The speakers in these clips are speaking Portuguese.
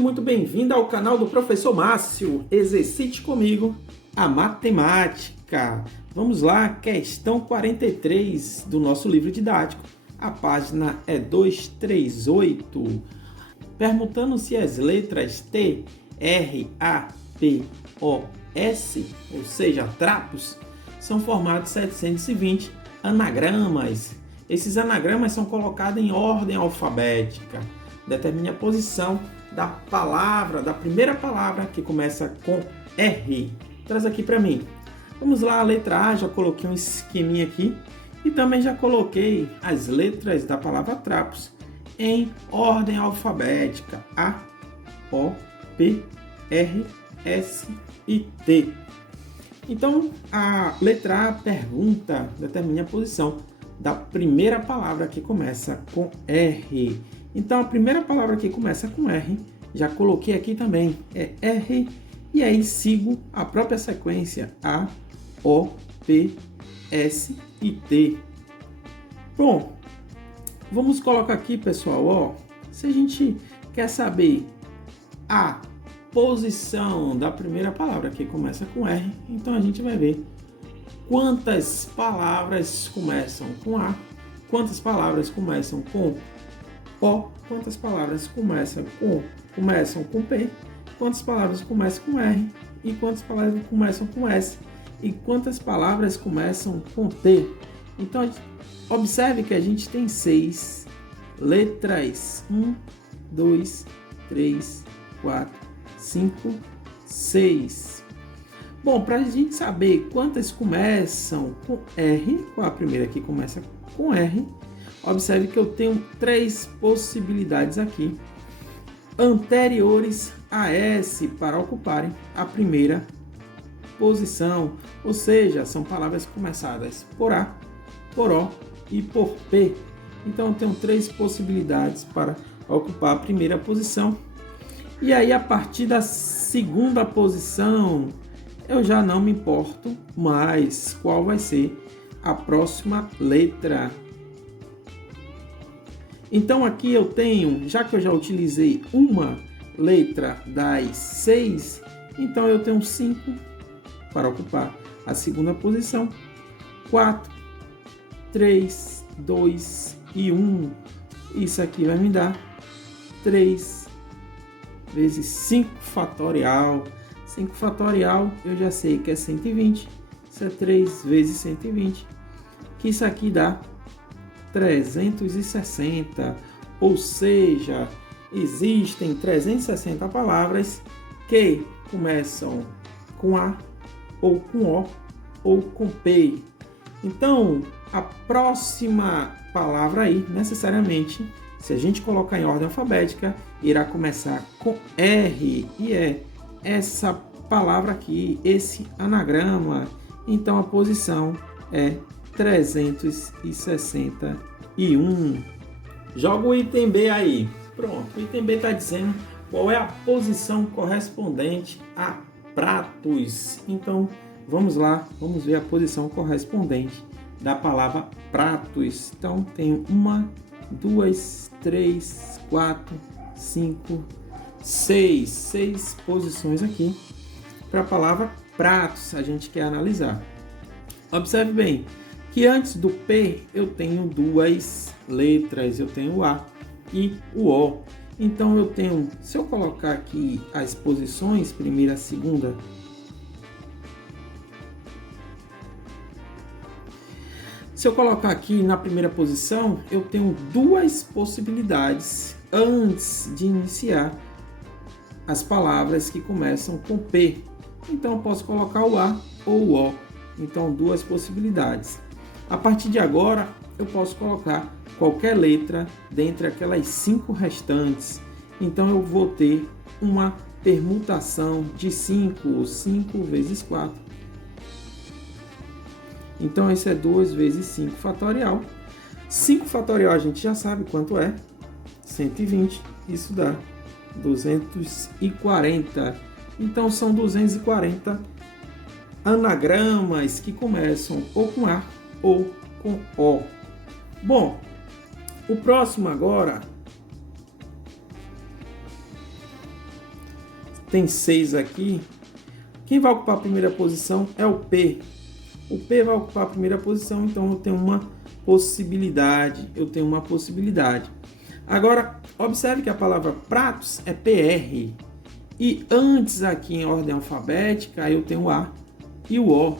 muito bem-vindo ao canal do Professor Márcio. Exercite comigo a matemática. Vamos lá, questão 43 do nosso livro didático. A página é 238. Perguntando se as letras T, R, A, P, O, S, ou seja, trapos, são formados 720 anagramas. Esses anagramas são colocados em ordem alfabética. Determine a posição da palavra, da primeira palavra que começa com R. Traz aqui para mim. Vamos lá, a letra A, já coloquei um esqueminha aqui. E também já coloquei as letras da palavra trapos em ordem alfabética. A, O, P, R, S e T. Então, a letra A pergunta, determine a posição da primeira palavra que começa com R. Então, a primeira palavra que começa com R, já coloquei aqui também, é R, e aí sigo a própria sequência A, O, P, S e T. Bom, vamos colocar aqui, pessoal, ó, se a gente quer saber a posição da primeira palavra que começa com R, então a gente vai ver quantas palavras começam com A, quantas palavras começam com O, quantas palavras começam com P, quantas palavras começam com R e quantas palavras começam com S e quantas palavras começam com T. Então, observe que a gente tem 6 letras. 1, 2, 3, 4, 5, 6. Bom, para a gente saber quantas começam com R, qual a primeira que começa com R, observe que eu tenho 3 possibilidades aqui, anteriores a S, para ocuparem a primeira posição, ou seja, são palavras começadas por A, por O e por P. Então eu tenho 3 possibilidades para ocupar a primeira posição. E aí, a partir da segunda posição, eu já não me importo mais qual vai ser a próxima letra. Então aqui eu tenho, já que eu já utilizei uma letra das 6, então eu tenho 5 para ocupar a segunda posição. 4, 3, 2 e 1. Isso aqui vai me dar 3 vezes 5 fatorial. 5 fatorial eu já sei que é 120. Isso é 3 vezes 120. Que isso aqui dá 360. Ou seja, existem 360 palavras que começam com A, ou com O, ou com P. Então, a próxima palavra aí, necessariamente, se a gente colocar em ordem alfabética, irá começar com R, e é essa palavra aqui, esse anagrama. Então a posição é 361. Joga o item B aí. Pronto, o item B está dizendo qual é a posição correspondente a pratos. Então vamos lá, vamos ver a posição correspondente da palavra pratos. Então tem 1, 2, 3, 4, 5, 6 posições aqui para a palavra pratos. A gente quer analisar. Observe bem que antes do P eu tenho 2 letras, eu tenho o A e o O. Então eu tenho, se eu colocar aqui as posições, primeira, segunda, se eu colocar aqui na primeira posição, eu tenho 2 possibilidades antes de iniciar as palavras que começam com P. Então eu posso colocar o A ou o O. Então 2 possibilidades. A partir de agora eu posso colocar qualquer letra dentre aquelas 5 restantes. Então eu vou ter uma permutação de 5 vezes 4. Então esse é 2 vezes 5 fatorial. 5 fatorial a gente já sabe quanto é. 120. Isso dá 240. Então são 240 anagramas que começam ou com A ou com O. Bom, o próximo agora tem 6 aqui. Quem vai ocupar a primeira posição é o P. O P vai ocupar a primeira posição, então eu tenho uma possibilidade. Agora, observe que a palavra pratos é PR. E antes aqui em ordem alfabética, eu tenho o A e o O.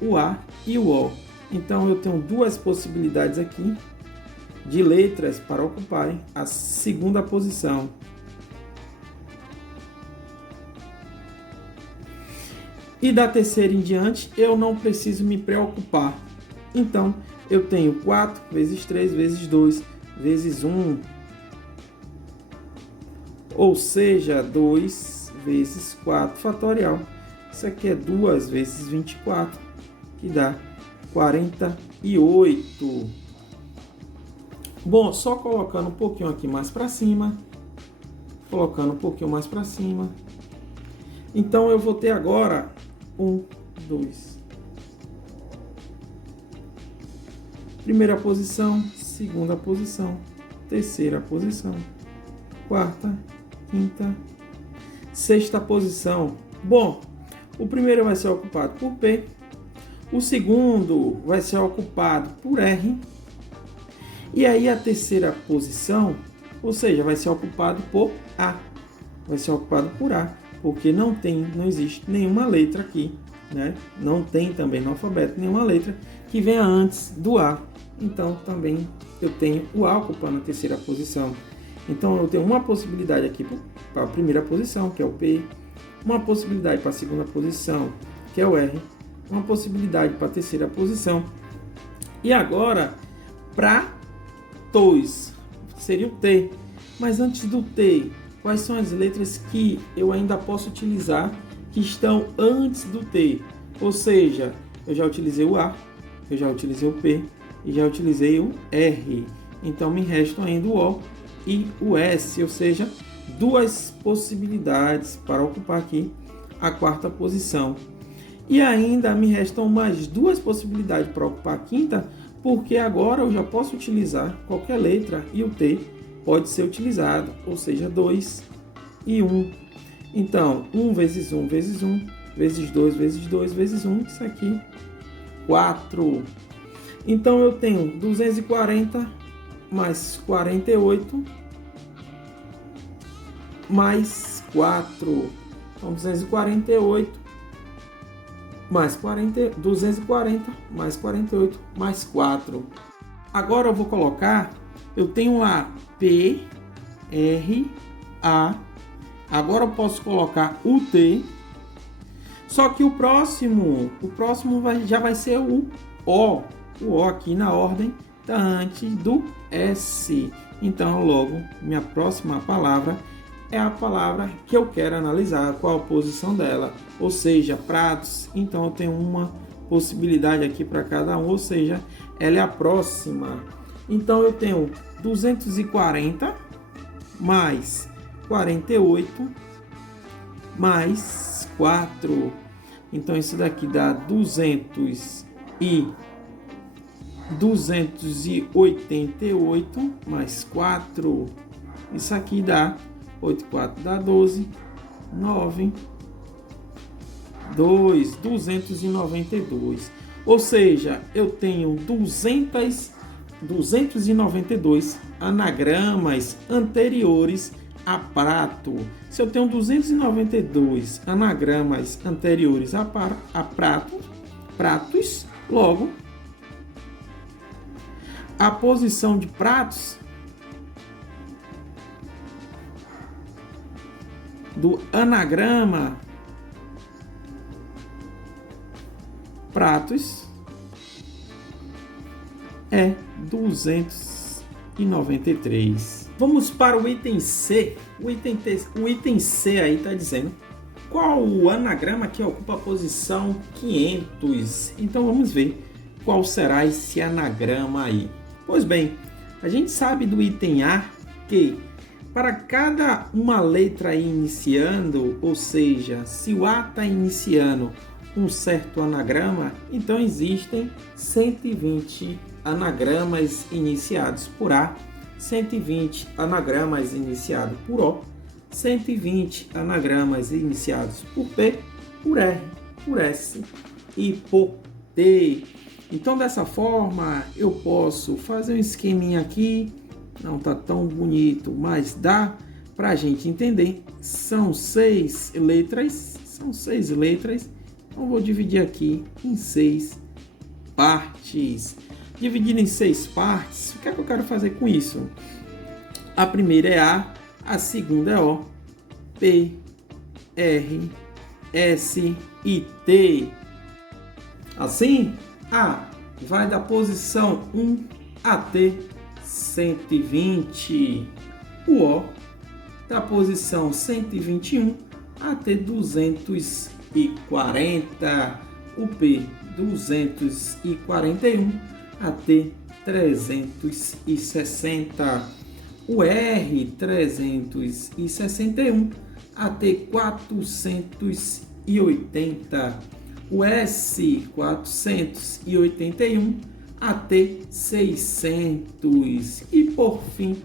O A e o O. Então eu tenho duas possibilidades aqui de letras para ocuparem a segunda posição. E da terceira em diante, eu não preciso me preocupar. Então, eu tenho 4 vezes 3 vezes 2 vezes 1. Ou seja, 2 vezes 4 fatorial. Isso aqui é 2 vezes 24, que dá 48. Bom, só colocando um pouquinho aqui mais para cima. Então, eu vou ter agora 1, 2. Primeira posição, segunda posição, terceira posição, quarta, quinta, sexta posição. Bom, o primeiro vai ser ocupado por P, o segundo vai ser ocupado por R, e aí a terceira posição, ou seja, vai ser ocupado por A. Porque não existe nenhuma letra aqui, né? Não tem também no alfabeto nenhuma letra que venha antes do A. Então também eu tenho o A ocupando a terceira posição. Então eu tenho uma possibilidade aqui para a primeira posição, que é o P, uma possibilidade para a segunda posição, que é o R, uma possibilidade para a terceira posição. E agora, para TOS, seria o T. Mas antes do T, quais são as letras que eu ainda posso utilizar que estão antes do T? Ou seja, eu já utilizei o A, eu já utilizei o P e já utilizei o R. Então me restam ainda o O e o S, ou seja, duas possibilidades para ocupar aqui a quarta posição. E ainda me restam mais duas possibilidades para ocupar a quinta, porque agora eu já posso utilizar qualquer letra e o T pode ser utilizado, ou seja, 2 e 1. Então, 1 vezes 1 vezes 1, vezes 2 vezes 2 vezes 1, isso aqui, 4. Então, eu tenho 240 mais 48 mais 4. Então, 248 mais 40, 240 mais 48 mais 4. Agora eu vou colocar, eu tenho lá P, R, A. Agora eu posso colocar o T. Só que o próximo já vai ser o O. O O aqui na ordem tá antes do S. Então, logo, minha próxima palavra é a palavra que eu quero analisar, qual a posição dela. Ou seja, pratos. Então, eu tenho uma possibilidade aqui para cada um, ou seja, ela é a próxima. Então, eu tenho 240 mais 48 mais 4. Então, isso daqui dá 288 mais 4. Isso aqui dá 8, 4 dá 12, 9, 2, 292. Ou seja, eu tenho 292 anagramas anteriores a prato. Se eu tenho 292 anagramas anteriores a pratos, logo, a posição de pratos do anagrama pratos é 293. Vamos para o item C. O item C aí está dizendo qual o anagrama que ocupa a posição 500. Então vamos ver qual será esse anagrama aí. Pois bem, a gente sabe do item A que para cada uma letra aí iniciando, ou seja, se o A está iniciando um certo anagrama, então existem 120 anagramas iniciados por A, 120 anagramas iniciados por O, 120 anagramas iniciados por P, por R, por S e por T. Então, dessa forma, eu posso fazer um esqueminha aqui. Não está tão bonito, mas dá para a gente entender. São 6 letras. Então, vou dividir aqui em 6 partes. Dividido em 6 partes, o que é que eu quero fazer com isso? A primeira é a segunda é O, P, R, S e T. Assim, A vai da posição 1 até 120. O O da posição 121 até 240. O P 241 até 360. O R 361 até 480. O S 481 até 600. E por fim,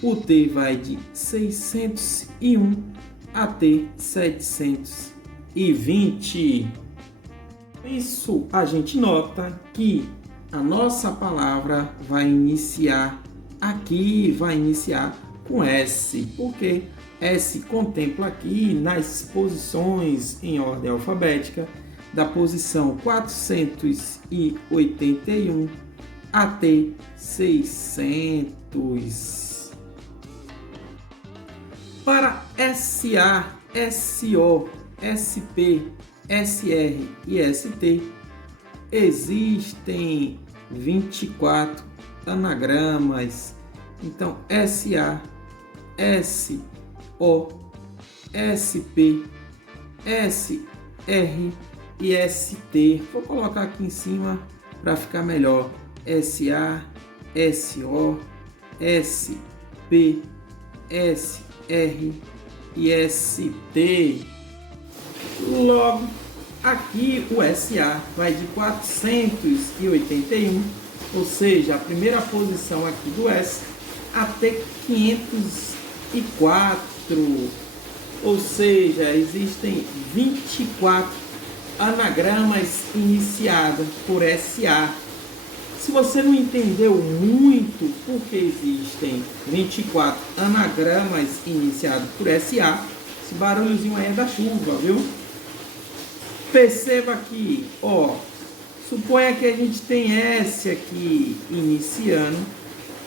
o T vai de 601 até 720. Isso a gente nota que a nossa palavra vai iniciar com S, porque S contempla aqui nas posições em ordem alfabética da posição 481 até 600. Para SA, SO, SP, SR e ST existem 24 anagramas. Então, SA, SO, SP, SR e ST. Vou colocar aqui em cima para ficar melhor. SA, SO, SP, SR e ST. Logo, aqui o SA vai de 481, ou seja, a primeira posição aqui do S, até 504, ou seja, existem 24 anagramas iniciados por SA. Se você não entendeu muito porque existem 24 anagramas iniciados por SA, esse barulhozinho aí é da chuva, viu? Perceba aqui, ó, suponha que a gente tem S aqui iniciando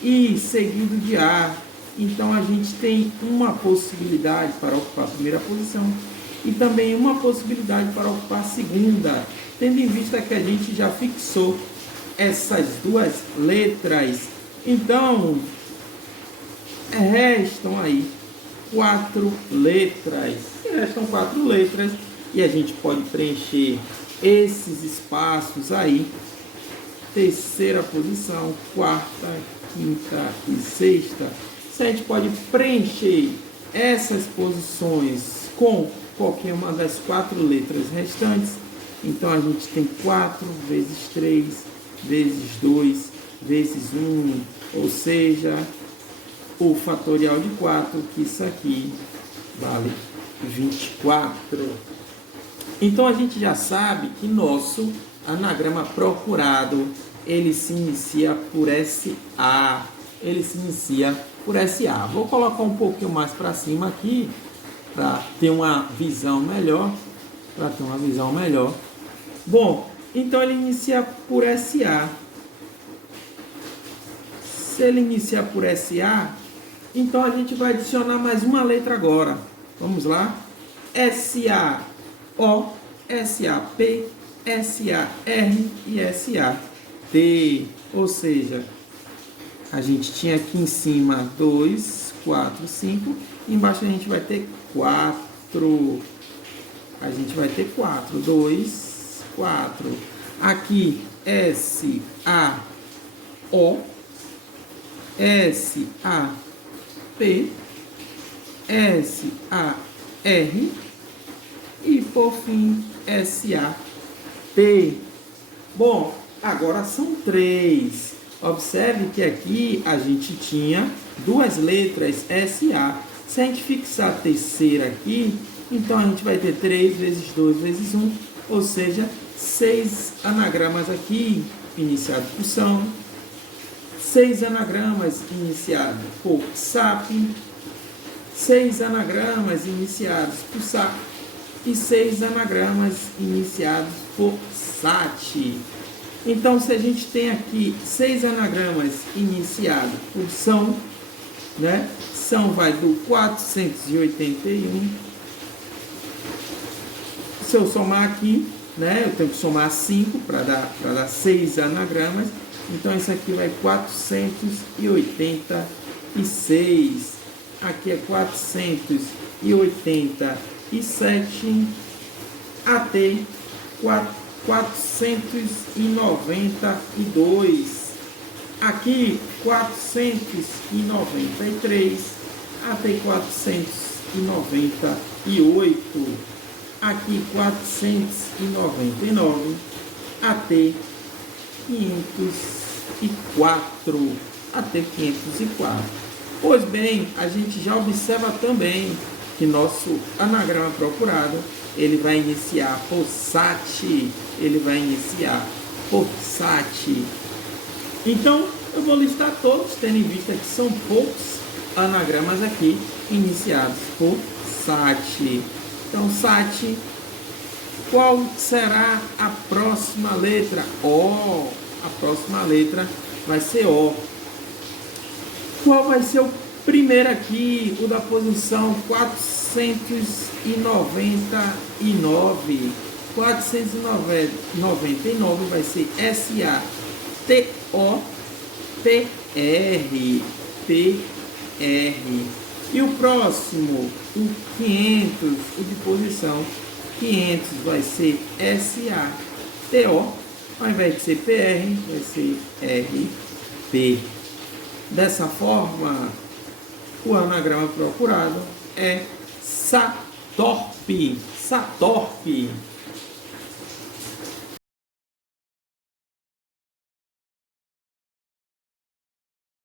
e seguido de A. Então a gente tem uma possibilidade para ocupar a primeira posição e também uma possibilidade para ocupar a segunda, tendo em vista que a gente já fixou essas duas letras. Então restam aí 4 letras. Restam 4 letras e a gente pode preencher esses espaços aí. Terceira posição, quarta, quinta e sexta. A gente pode preencher essas posições com qualquer uma das 4 letras restantes. Então a gente tem 4 vezes 3 vezes 2 vezes 1, ou seja, o fatorial de 4, que isso aqui vale 24. Então a gente já sabe que nosso anagrama procurado, ele se inicia por SA. Vou colocar um pouquinho mais para cima aqui, para ter uma visão melhor. Bom, então ele inicia por SA. Se ele iniciar por SA, então a gente vai adicionar mais uma letra agora. Vamos lá? SAO, SAP, SAR e SAT. Ou seja, a gente tinha aqui em cima 2, 4, 5. Embaixo a gente vai ter 4. A gente vai ter 4. 2, 4. Aqui SAO, SAP, SAR e por fim SAT. Bom, agora são 3. Observe que aqui a gente tinha 2 letras SA. Se a gente fixar a terceira aqui, então a gente vai ter 3 vezes 2 vezes 1, ou seja, 6 anagramas aqui iniciados por são, 6 anagramas iniciados por SAP, 6 anagramas iniciados por SAP e 6 anagramas iniciados por SAT. Então, se a gente tem aqui 6 anagramas iniciados por são, né? São vai do 481. Se eu somar aqui, né? Eu tenho que somar 5 para dar 6 anagramas. Então, isso aqui vai 486. Aqui é 487 até 492. Aqui 493 até 498. Aqui 499 até 504. Até 504. Pois bem, a gente já observa também que nosso anagrama procurado, ele vai iniciar por SAT. Ele vai iniciar por SAT. Então, eu vou listar todos, tendo em vista que são poucos anagramas aqui iniciados por SAT. Então, SAT, qual será a próxima letra? O. A próxima letra vai ser O. Qual vai ser o primeiro aqui? O da posição 499. 499 vai ser SATOPR. E o próximo, o 500, o de posição 500 vai ser SATO. Ao invés de ser PR, vai ser RP. Dessa forma, o anagrama procurado é SATORP. SATORP.